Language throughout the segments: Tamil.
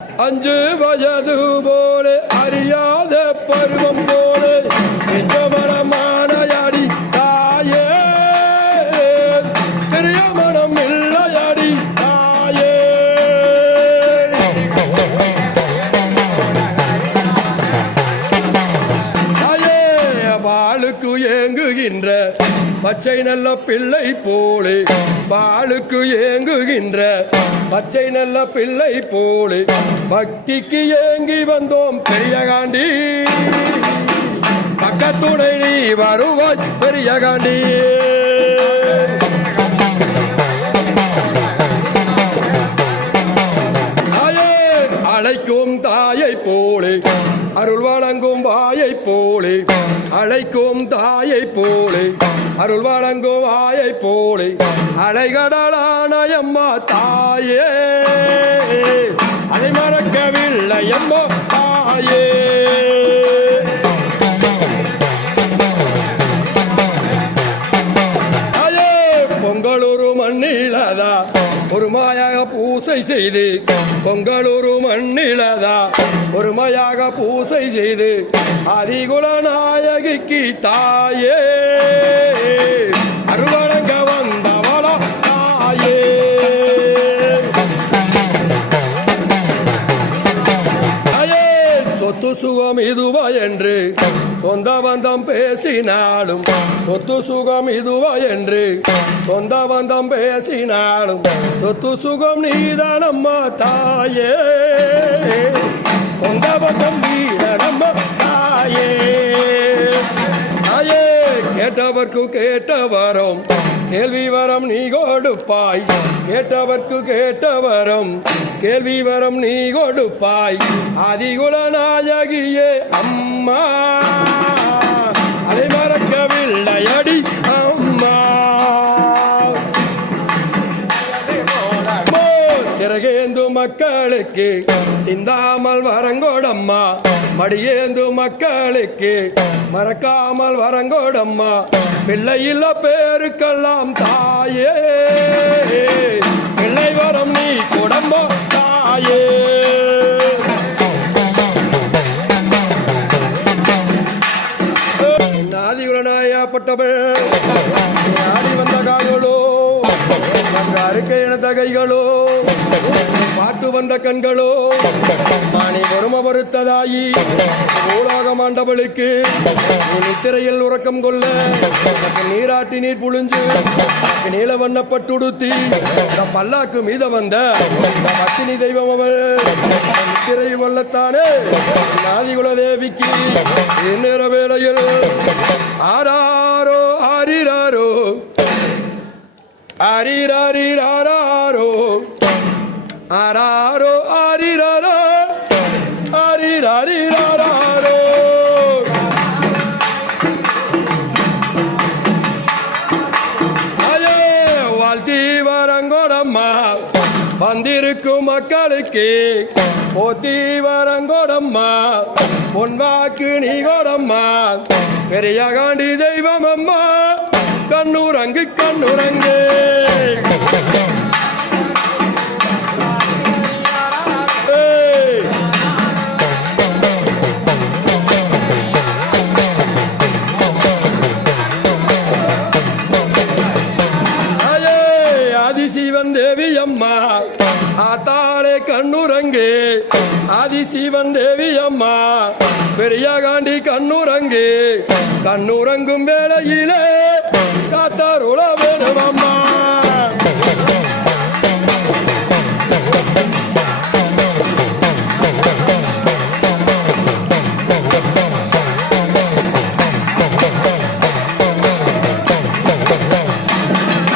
அஞ்சு வயது போல அறியாத பருவம் போல பச்சை நல்ல பிள்ளை போலே பாலுக்கு ஏங்குகின்ற பச்சை நல்ல பிள்ளை போலே பக்திக்கு ஏங்கி வந்தோம் பெரியகாண்டி. பக்கத்துணை நீ வருவாய் பெரியகாண்டி. தாயே அழைக்கும் தாயை போலே அருள் வழங்கும் வாயை போலே அழைக்கும் தாயை போலே அருள் வழங்கும் வாயை போலே. அலைகடலான அம்மா தாயே. அதை மறக்கவில்லை அம்மா தாயே. பூசை செய்து பொங்கலூரு மண்ணிலதா ஒருமையாக பூசை செய்து அதிகுல நாயகிக்கு தாயே. சுகம் இதுவா என்று. சொந்த பந்தம் பேசினாலும் சொத்து சுகம் இதுவா என்று. சொந்த பந்தம் பேசினாலும் சொத்து சுகம் நீதானம்மா தாயே. சொந்த பந்தம் நீதானம்மா கேட்டவர்க்கு கேட்ட வரம் கேள்வி வரம் நீ கொடுப்பாய். கேட்டவர்க்கு கேட்ட வரம் கேள்வி வரம் நீ கொடுப்பாய். அதிகுல நாயகியே அம்மா. அதை மறக்கவில்லை சிறகேந்து மக்களுக்கு சிந்தாமல் வரங்கோடம்மா. மடியேந்து மக்களுக்கு மறக்காமல் வரங்கோடம்மா. பிள்ளையில்ல பேருக்கெல்லாம் தாயே. பிள்ளை வரம் நீ கொடம்போ தாயே. ஆதிகுலனாயப்பட்டவள் ஆடி வந்த கால்களோ அருக்கை இனத்த கைகளோ பார்த்து வந்த கண்களோ மாணி வரும வருத்ததாயி பூலோக மாண்டவளுக்கு நித்திரையில் உறக்கம் கொள்ள நீராட்டி நீர் புழிஞ்சு நீல வண்ணப்பட்டுடுத்தி பல்லாக்கு மீத வந்த பத்தினி தெய்வம் அவள் நித்திரை வல்லத்தானே நாதிகுல தேவிக்கு இந்நேர வேளையில் ஆராரோ ஆரிராரோ அரிரரிராரோ ஆராரோ ஆரிராரோ அரிரரிராரோ ஐயோ வாழ்த்தி வரங்கோடம்மா. வந்திருக்கும் மக்களுக்கு போத்தி வரங்கோடம்மா. பொன்வாக்கு நீ கோடம்மா பெரிய காண்டி தெய்வம் அம்மா. கண்ணுரங்கு கண்ணுரங்கு ஏய். ஆதிசிவன் தேவி அம்மா ஆத்தாளே கண்ணுரங்கு ஆதிசிவன் தேவி அம்மா பெரிய காண்டி கண்ணுரங்கு கண்ணுரங்கும் வேளையிலே காத்தாருள வேணும் அம்மா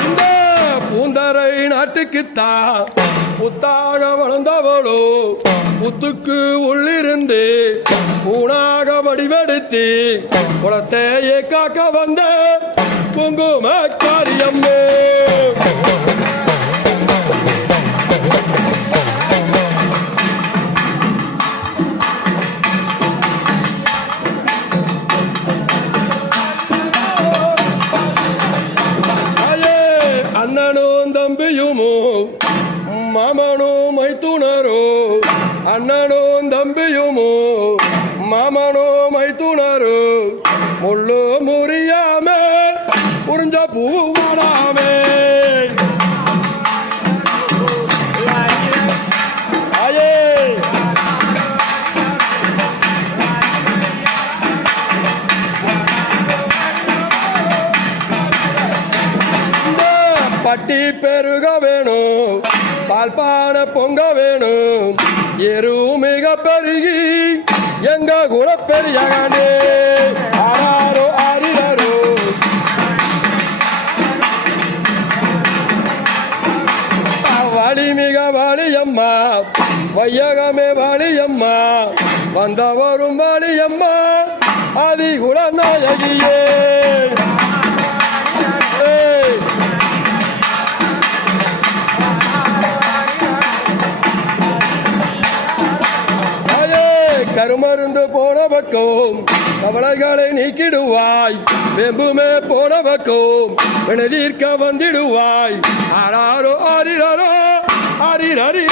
இந்த பூந்தரை நாட்டுக்குத்தா புத்தாக வளர்ந்தவளோ புத்துக்கு உள்ளிருந்து பூனாக வடிவெடுத்து குளத்தையே காக்க வந்த குங்கும காரியம்மே அண்ணனும் தம்பியுமோ மாமனும் மைத்துனரோ. அண்ணனும் தம்பியுமோ மாமனோ மைத்துனரு. முள்ளு புரிஞ்ச பட்டி பெருக வேணும் பால்பான பொங்க வேணும். எரு மிக பெருகி எங்க குல ஆனா வையகமே வாலியம்மா வந்தவரும் வாலியம்மா ஆதி குலநாயகியே கருமருந்து போன பக்கம் கவலைகளை நீக்கிடுவாய். வெம்புமே போன பக்கம் வினதீர்க்க வந்திடுவாய். ஆறாரோ ஆரிரரோ ஆரிரரி